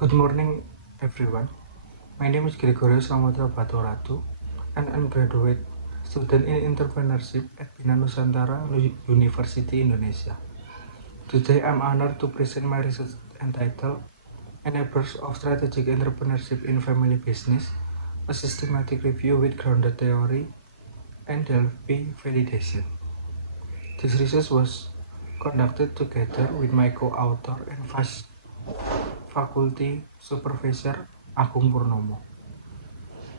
Good morning, everyone. My name is Gregorio Samudra Batoratu, an undergraduate student in entrepreneurship at Bina Nusantara University, Indonesia. Today, I'm honored to present my research entitled Enablers of Strategic Entrepreneurship in Family Business, a systematic review with grounded theory and Delphi validation. This research was conducted together with my co-author and vice faculty supervisor Agung Purnomo.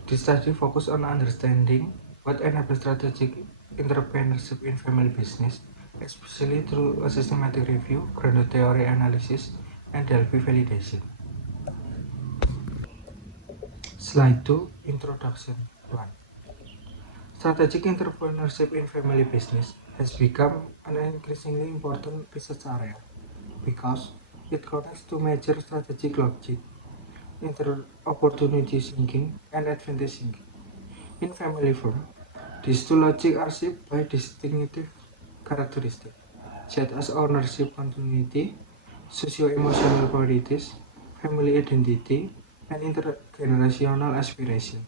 The study focused on understanding what enables strategic entrepreneurship in family business, especially through a systematic review, grounded theory analysis, and Delphi validation. Slide 2, Introduction 1. Strategic entrepreneurship in family business has become an increasingly important research area because it connects two major strategic logic, opportunity thinking and advantage thinking. In family firm, these two logics are shaped by distinctive characteristics, such as ownership continuity, socio-emotional priorities, family identity, and intergenerational aspiration.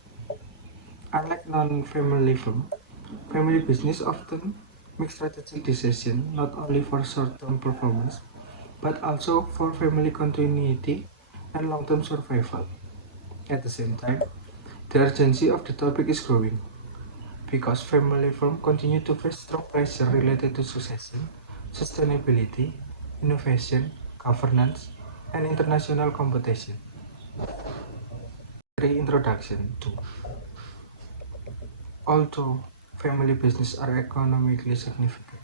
Unlike non-family firm, family business often makes strategic decisions not only for short-term performance, but also for family continuity and long-term survival. At the same time, the urgency of the topic is growing, because family firms continue to face strong pressure related to succession, sustainability, innovation, governance, and international competition. Reintroduction to Although family business are economically significant,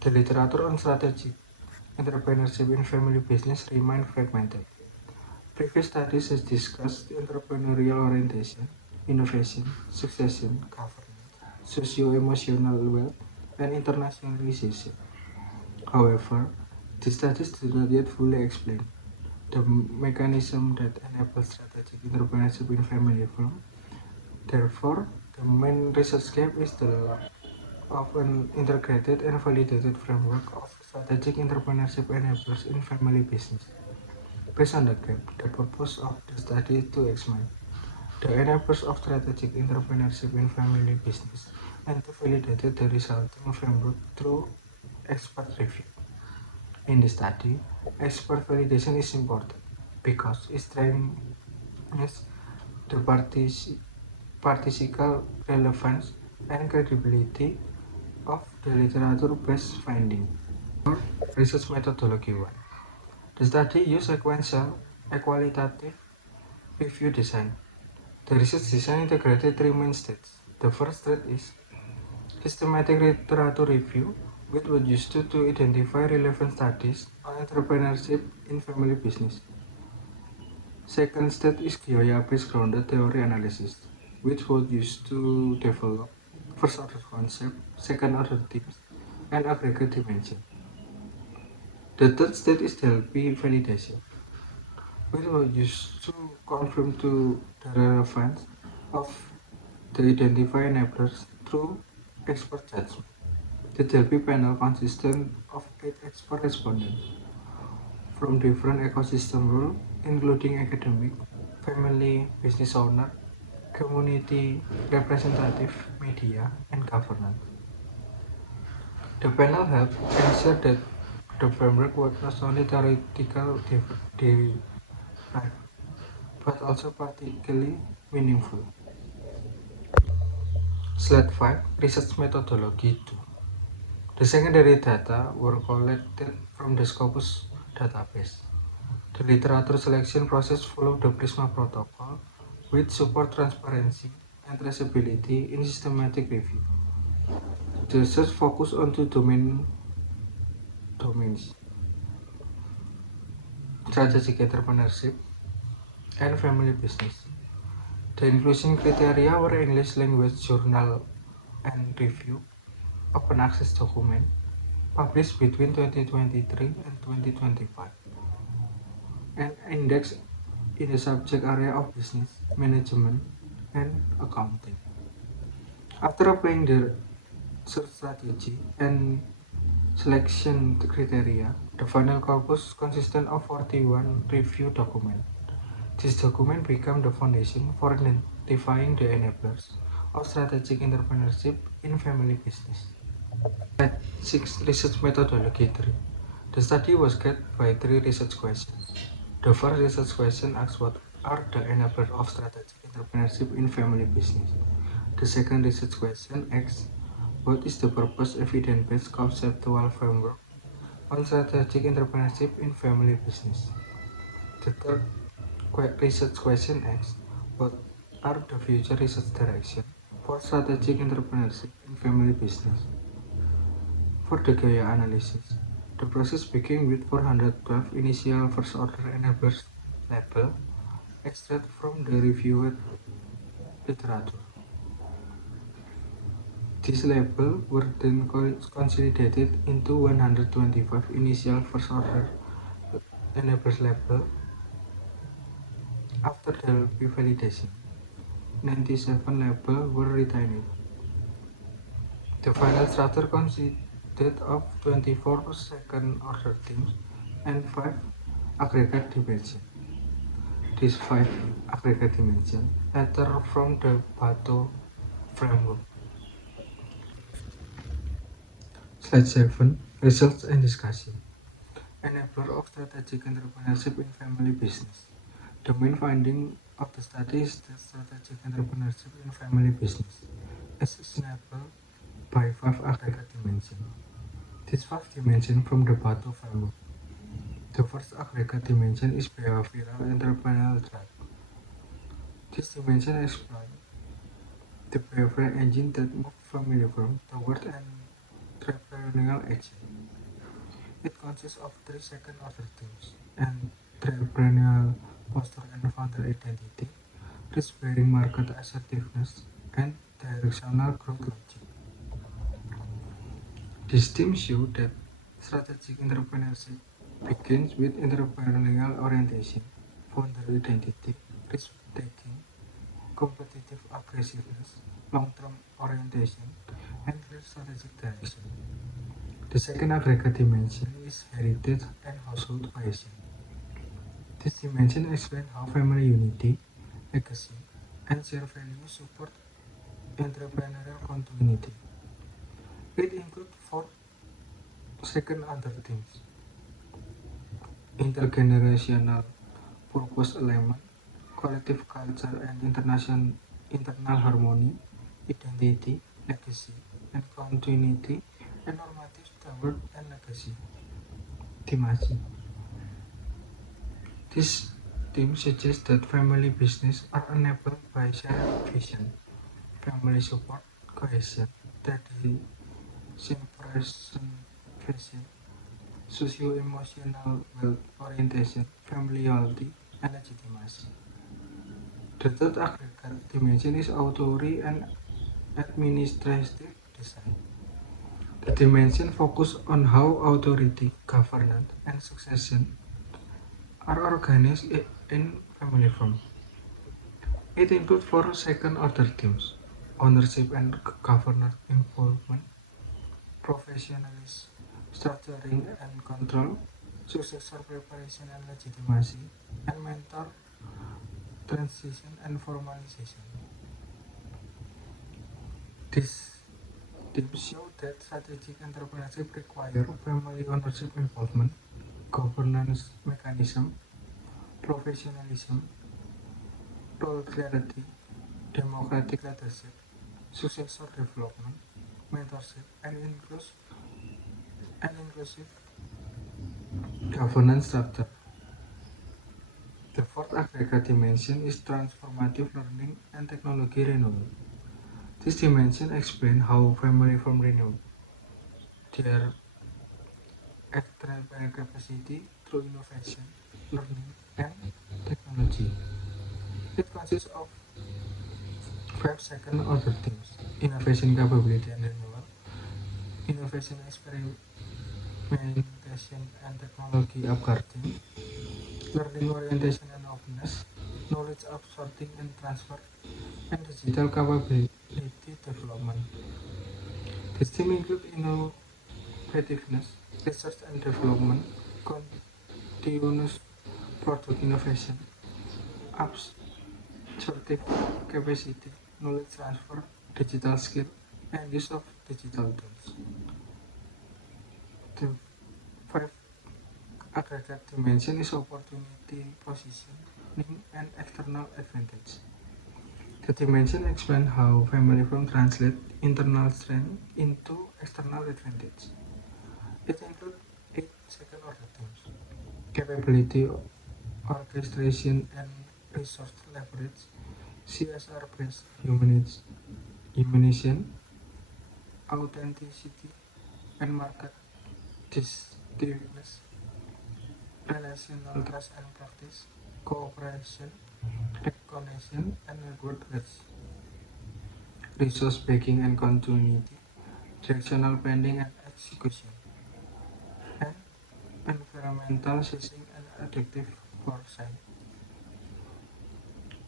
the literature on strategic entrepreneurship in family business remain fragmented. Previous studies have discussed entrepreneurial orientation, innovation, succession, governance, socio-emotional wealth, and internationalization. However, the studies do not yet fully explain the mechanism that enables strategic entrepreneurship in family firm. Therefore, the main research gap is the lack of an integrated and validated framework of strategic entrepreneurship enablers in family business. Based on the gap, the purpose of the study is to examine the enablers of strategic entrepreneurship in family business and to validate the resulting framework through expert review. In the study, expert validation is important because it strengthens the participial relevance and credibility of the literature-based finding. Research methodology 1. The study used sequential equalitative review design. The research design integrated three main stages. The first stage is systematic literature review, which was used to identify relevant studies on entrepreneurship in family business. Second stage is Gioia-based grounded theory analysis, which was used to develop first-order concept, second-order themes, and aggregate dimension. The third stage is Delphi validation, which was used to confirm to the relevance of the identified enablers through expert judgment. The Delphi panel consisted of 8 expert respondents from different ecosystem roles, including academic, family, business owner, community representative, media, and governance. The panel helped ensure that the framework was not only theoretical derived, but also practically meaningful. Slide 5, Research Methodology 2. The secondary data were collected from the Scopus database. The literature selection process followed the PRISMA protocol, which support transparency and traceability in systematic review. The research focused on two domains: strategic entrepreneurship and family business. The inclusion criteria were English language journal and review, open access document, published between 2023 and 2025, and index in the subject area of business, management, and accounting. After applying the search strategy and selection criteria, the final corpus consisted of 41 review documents. This document became the foundation for identifying the enablers of strategic entrepreneurship in family business. At 6 research methodology 3. The study was guided by 3 research questions. The first research question asks what are the enablers of strategic entrepreneurship in family business. The second research question asks what is the purpose evidence-based conceptual framework on strategic entrepreneurship in family business. The third research question asks what are the future research directions for strategic entrepreneurship in family business. For the Gaia analysis, the process began with 412 initial first-order enablers label extracted from the reviewed literature. These labels were then consolidated into 125 initial first-order enablers label after the validation. 97 labels were retained. The final structure consisted of 24 second-order themes and 5 aggregate dimensions. These 5 aggregate dimensions enter from the Pareto framework. Slide 7. Results and discussion. Enabler of strategic entrepreneurship in family business. The main finding of the study is that strategic entrepreneurship in family business is enabled by 5 aggregate dimensions. These 5 dimensions from the Pareto framework. The first aggregate dimension is behavioral entrepreneurial drive. This dimension explains the behavioral engine that moves family firm toward an entrepreneurial action. It consists of 3 second-order themes: entrepreneurial posture and founder identity, risk-bearing market assertiveness, and directional growth logic. These themes show that strategic entrepreneurship begins with entrepreneurial orientation, founder identity, risk-taking, competitive aggressiveness, long-term orientation, and clear strategic direction. The second aggregate dimension is heritage and household cohesion. This dimension explains how family unity, legacy, and shared values support entrepreneurial continuity. It includes 4 second-order themes: intergenerational purpose alignment, collective culture and internal harmony, identity, legacy, and continuity, and normative steward and legacy. Themacy. This theme suggests that family business are enabled by shared vision, family support, cohesion, tradition preservation, socio-emotional wealth orientation, family loyalty, and legitimacy. The third aggregate dimension is authority and administrative design. The dimension focuses on how authority, governance, and succession are organized in family firm. It includes 4 second-order themes: ownership and governor involvement, professionalism, structuring and control, successor preparation and legitimacy, and mentor transition and formalization. These themes show that strategic entrepreneurship requires family ownership involvement, governance mechanism, professionalism, role clarity, democratic leadership, successor development, mentorship, and inclusive governance structure. The fourth aggregate dimension is transformative learning and technology renewal. This dimension explains how family firms renew their entrepreneurial capacity through innovation, learning, and technology. It consists of 5 second-order themes: innovation capability and renewal, innovation experimentation and technology upgrading, learning orientation and openness, knowledge absorbing and transfer, and digital capability development. This team includes innovativeness, research and development, continuous product innovation, absorptive capacity, knowledge transfer, digital skill, and use of digital tools. The fifth aggregate dimension is opportunity, positioning, and external advantage. The dimension explains how family firm translate internal strength into external advantage. It includes 8 second-order themes: capability, orchestration, and resource leverage, CSR-based humanization, authenticity, and market distinctiveness, relational trust and practice, cooperation, recognition, and network reach, resource backing and continuity, directional planning and execution, and environmental sensing and adaptive foresight.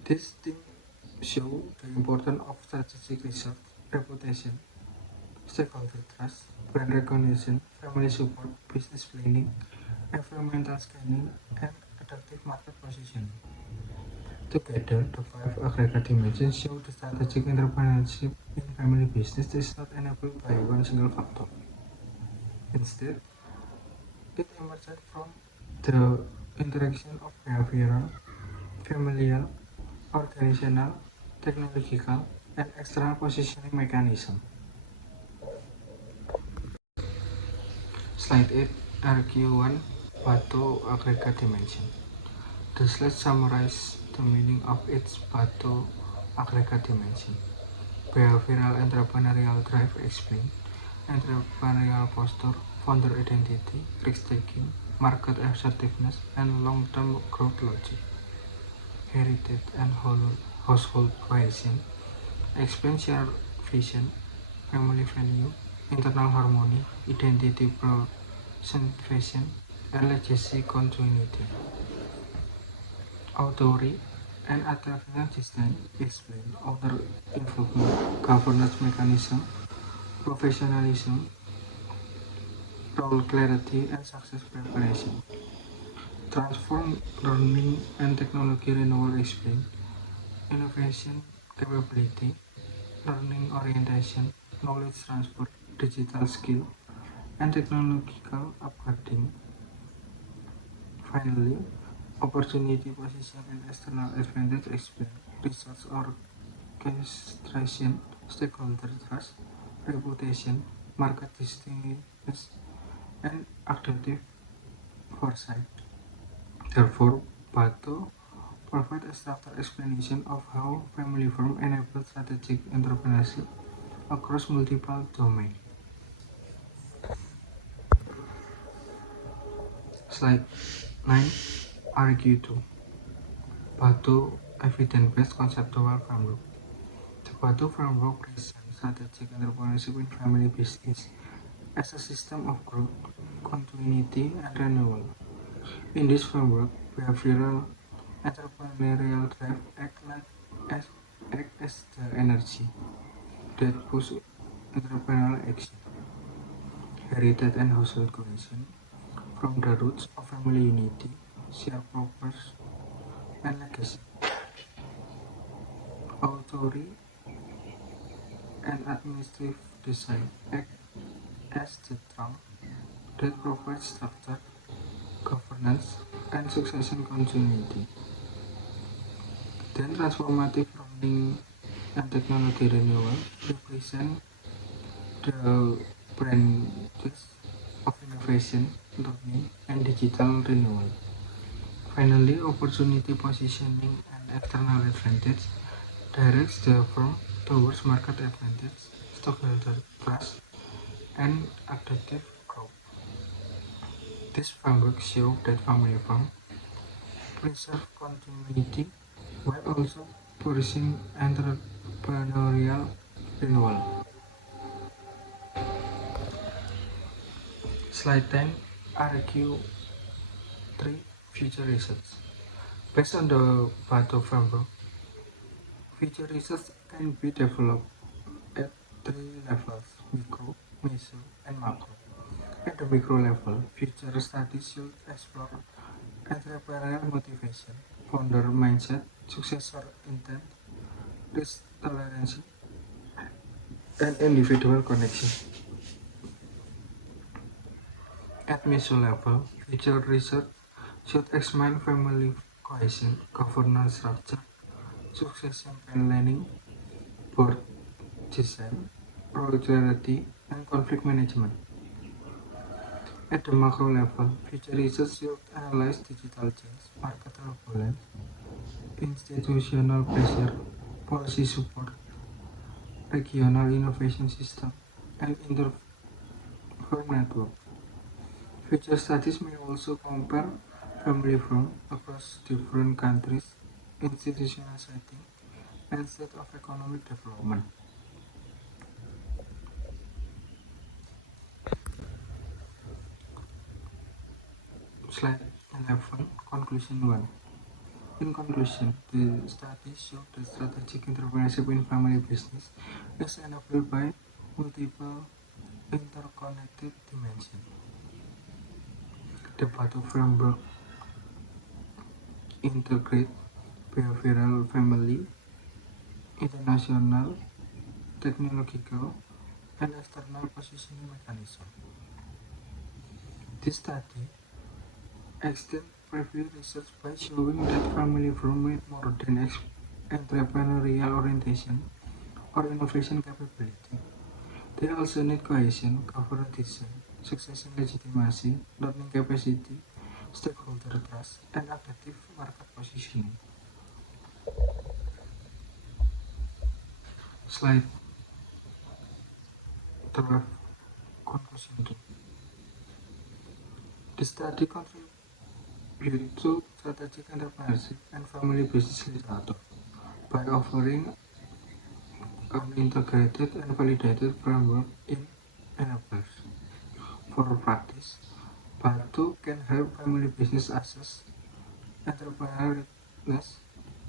These themes show the importance of strategic research, reputation, stakeholder trust, brand recognition, family support, business planning, environmental scanning, and adaptive market positioning. Together, the five aggregate dimensions show the strategic entrepreneurship in family business is not enabled by one single factor. Instead, it emerges from the interaction of behavioral, familial, organizational, technological, and external positioning mechanism. Slide 8, RQ1, Pato aggregate dimension. The slide summarizes the meaning of each Pato aggregate dimension. Behavioral entrepreneurial drive explain, entrepreneurial posture, founder identity, risk-taking, market assertiveness, and long-term growth logic. Heritage and household cohesion explain shared vision, family value, internal harmony, identity preservation, and legacy continuity. Authority and artificial design explain owner involvement, governance mechanism, professionalism, role clarity, and success preparation. Transform learning and technology renewal explain innovation capability, learning orientation, knowledge transfer, digital skill, and technological upgrading. Finally, opportunity position and external advantage explain research orchestration, stakeholder trust, reputation, market distinctiveness, and adaptive foresight. Therefore, Pato provides a structured explanation of how family firm enable strategic entrepreneurship across multiple domains. Slide 9, RQ2, Pato evidence-based conceptual framework. The Pato framework presents strategic entrepreneurship in family business as a system of growth, continuity, and renewal. In this framework, behavioral entrepreneurial drive act as the energy that pushes entrepreneurial action. Heritage and household cohesion from the roots of family unity, shared purpose, and legacy. Authority and administrative design act as the trunk that provides structure, governance, and succession continuity. Then transformative learning and technology renewal represent the branches of innovation, learning, and digital renewal. Finally, opportunity positioning and external advantage directs the firm towards market advantage, stockholder trust, and adaptive growth. This framework shows that family firm preserve continuity while also pursuing entrepreneurial renewal. Slide 10, RQ3, Future Research. Based on the Pato framework, future research can be developed at three levels: micro, meso, and macro. At the micro level, future studies should explore entrepreneurial motivation, founder mindset, successor intent, risk tolerance, and individual connection. At meso level, future research should examine family cohesion, governance structure, succession planning, board design, role clarity, and conflict management. At the macro level, future research should analyze digital change, market turbulence, institutional pressure, policy support, regional innovation system, and interfirm network. Future studies may also compare family firms across different countries, institutional setting, and state of economic development. Slide 11, Conclusion 1. In conclusion, the studies show that strategic entrepreneurship in family business is enabled by multiple interconnected dimensions. The Pato framework integrates behavioral family, international, technological, and external positioning mechanism. This study extends previous research by showing that family firms need more than entrepreneurial orientation or innovation capability. They also need cohesion, governance design, succession legitimacy, learning capacity, stakeholder trust, and adaptive market positioning. Slide 12, Conclusion 2. The study contributes to strategic entrepreneurship and family business literature by offering an integrated and validated framework in enablers. For practice, Batu can help family business assess entrepreneurialness,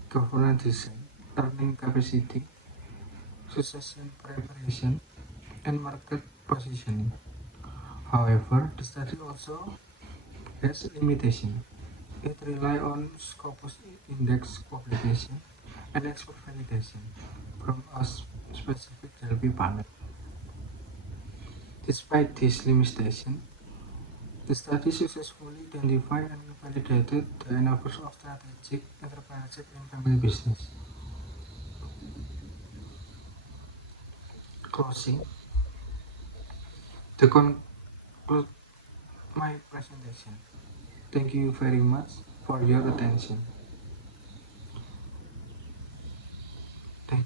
governance design, earning capacity, succession preparation, and market positioning. However, the study also has limitations. It relies on Scopus index publication and expert validation from a specific Delphi panel. Despite this limitation, the study successfully identified and validated the enablers of strategic entrepreneurship in family business. Closing, to conclude my presentation. Thank you very much for your attention. Thank